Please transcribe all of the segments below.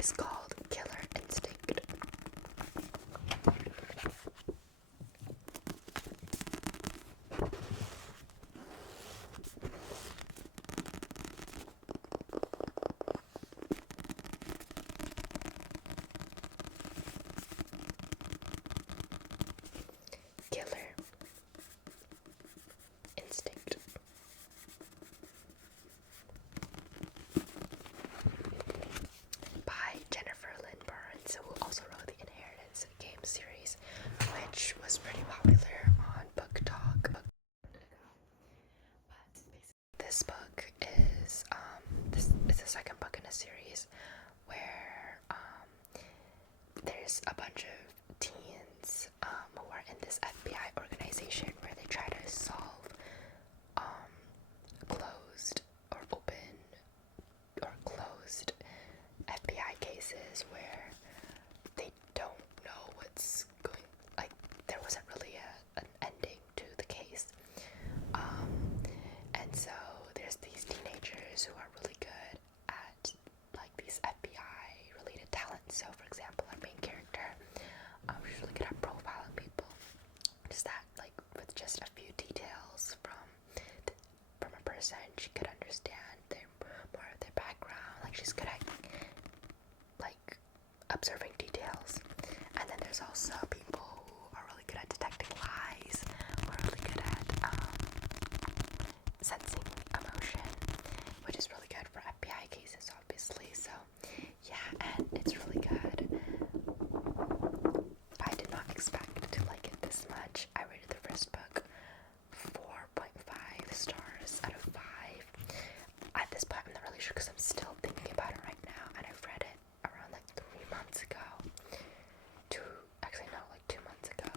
is called Killer Instinct. Killer Instinct. By Jennifer Lynn Burns, who also wrote the Inheritance game series, which was pretty popular on Book Talk. This book is this is the second book in a series where there's a bunch of teens who are in this FBI organization where they try to solve closed or open or closed FBI cases where they don't know what's going, like there wasn't really an ending to the case. And so there's these teenagers who are really good at like these FBI related talents. So for example, our main character, she's really good at profiling people. Just that, like with just a few details from a person, she could understand more of their background. Like she's good at like observing details. And then there's also people who are really good at detecting lies, or really good at sensing emotion, which is really good for FBI cases, obviously. So yeah, and it's really good. I did not expect to like it this much. I rated the first book 4.5 stars out of 5. At this point, I'm not really sure because I'm still thinking about it right now, and I've read it around like 3 months ago. Like 2 months ago.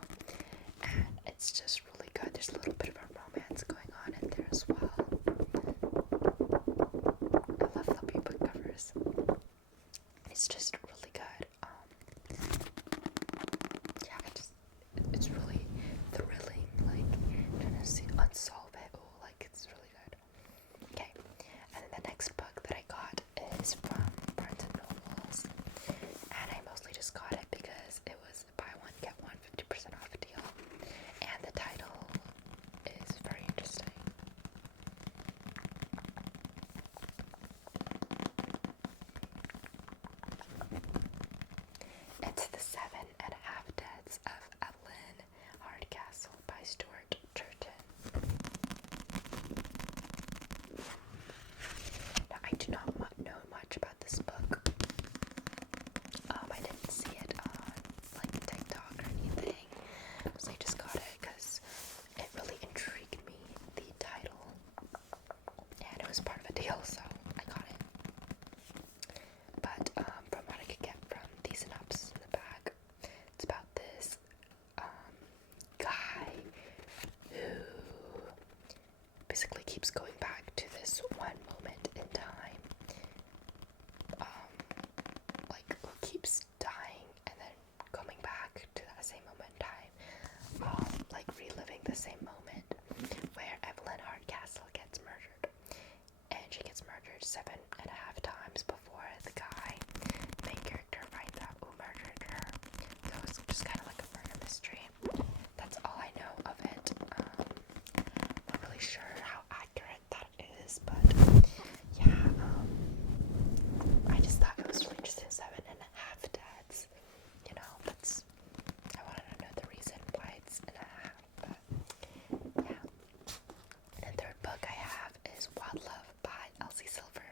And it's just really good. There's a little bit of a romance going on in there as well. I love flippy book covers. It's just really good. Yeah, it's really thrilling, like trying to unsolve it. Oh, like it's really good. Okay, and then the next book that I got is from Barnes and Nobles, and I mostly just got it because it was buy one get one 50% off deal, and the title is very interesting. It's The 7.5 Deaths of Evelyn Hardcastle by Stuart Turton. Now, I do not know much about this book. I didn't see it on like TikTok or anything, so I just got it because it really intrigued me, the title, and it was part of a deal, so I got it. But from what I could get from the synopsis in the back, it's about this guy who basically keeps going back to this one moment in time, like who keeps dying and then coming back to that same moment in time, like reliving the same moment where Evelyn Hardcastle gets murdered, and she gets murdered 7.5 times before the guy, main character, finds out who murdered her. So it's just kind of like a murder mystery. That's all I know of it. Not really sure how accurate that is, but yeah, I just thought it was really interesting. 7.5 deaths, you know, I wanted to know the reason why it's in a half, but yeah. And the third book I have is Wild Love by Elsie Silver.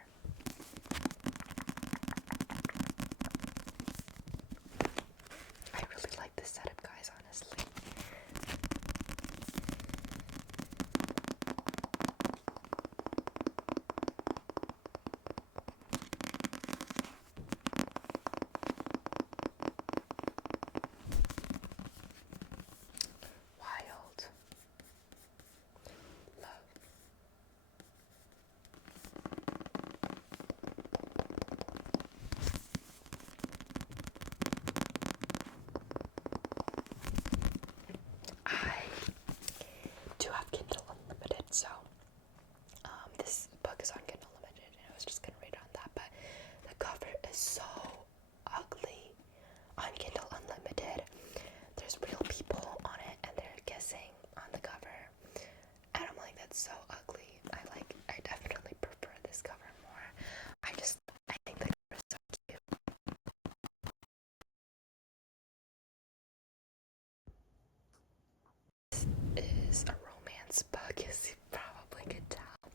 is a romance book, as you probably could tell.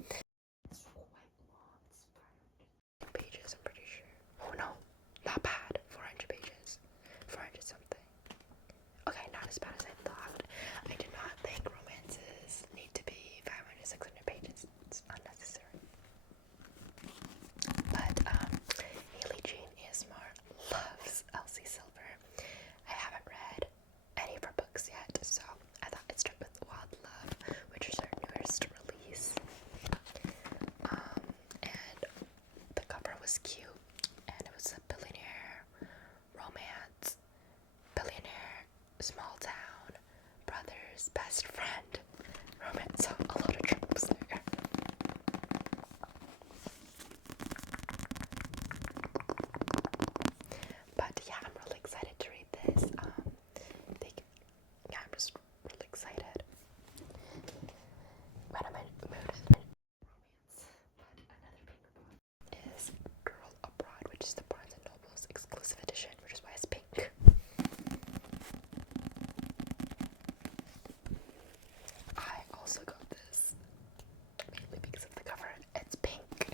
It's quite long, it's 500 pages, I'm pretty sure. Oh no, not bad. 400 pages. 400 something. Okay, not as bad as I thought. I did not think romances need to be 500, 600 pages. It's unnecessary. But Haley Jean ASMR loves Elsie Silver. I haven't read any of her books yet, so I thought I'd start with Wild Love, which is her newest release. And the cover was cute, and it was a billionaire romance, billionaire, small town, brothers, best friend romance, so a lot of tropes there. But yeah, I'm really excited to read this. Yeah, I'm just really excited. When I'm in the mood for romance. But another favorite book is Girl Abroad, which is the Barnes & Noble's exclusive edition, which is why it's pink. I also got this mainly because of the cover. It's pink.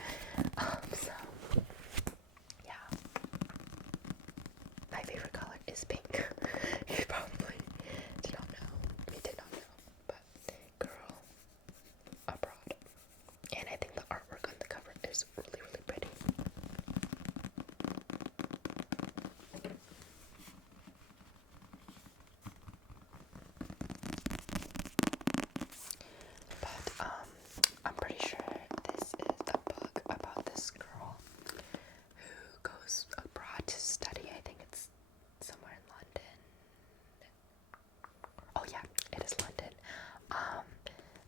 So yeah. My favorite color is pink. You probably did not know. You did not know. But Girl Abroad. And I think the artwork on the cover is really, really pretty. But I'm pretty sure this is a book about this girl who goes abroad to study. I think it's somewhere in London. Oh yeah, it is London.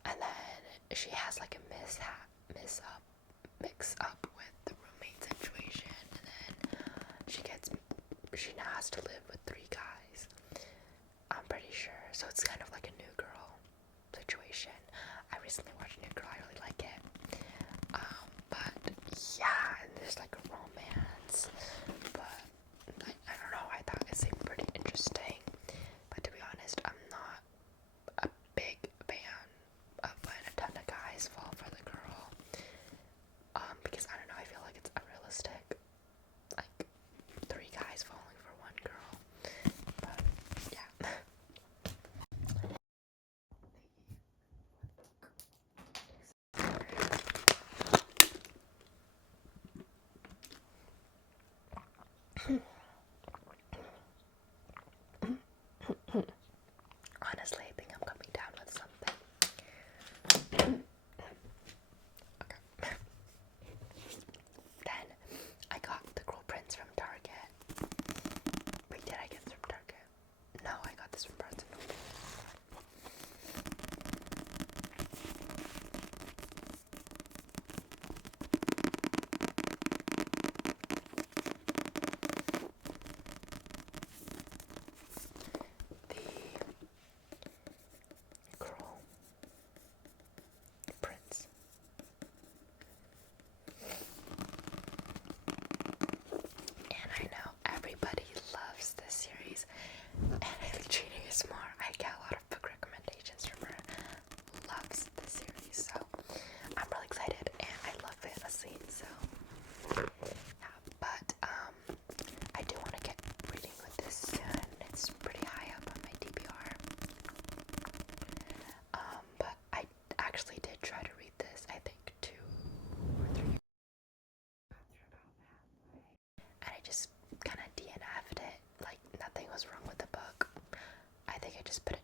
And then she has like a mix up with the roommate situation, and then she now has to live with 3 guys. I'm pretty sure. So it's kind of like a New Girl situation. I recently watched New Girl. I really like it. But yeah, and there's like a romance. But I don't know. I thought it seemed pretty interesting. But to be honest, I'm not a big fan of when a ton of guys fall for the girl. Because I don't know. I feel like it's unrealistic. Like 3 guys falling for 1 girl. But yeah. Honestly, I think I'm coming down with something. Okay. Then I got the Girl Prints from Target. Wait, did I get this from Target? No, I got this from Barnes & Noble. The Girl Prints. And I know everybody loves this series, and Haley Jean ASMR, I get a lot of book recommendations from her, loves this series, so I'm really excited, and I love fantasy, so yeah. But I do want to get reading with this soon. It's pretty high up on my TBR. But I actually did try to read this, I think 2 or 3 years ago, and I just kind of DNF'd it. Like, nothing was wrong with the book. I think I just put it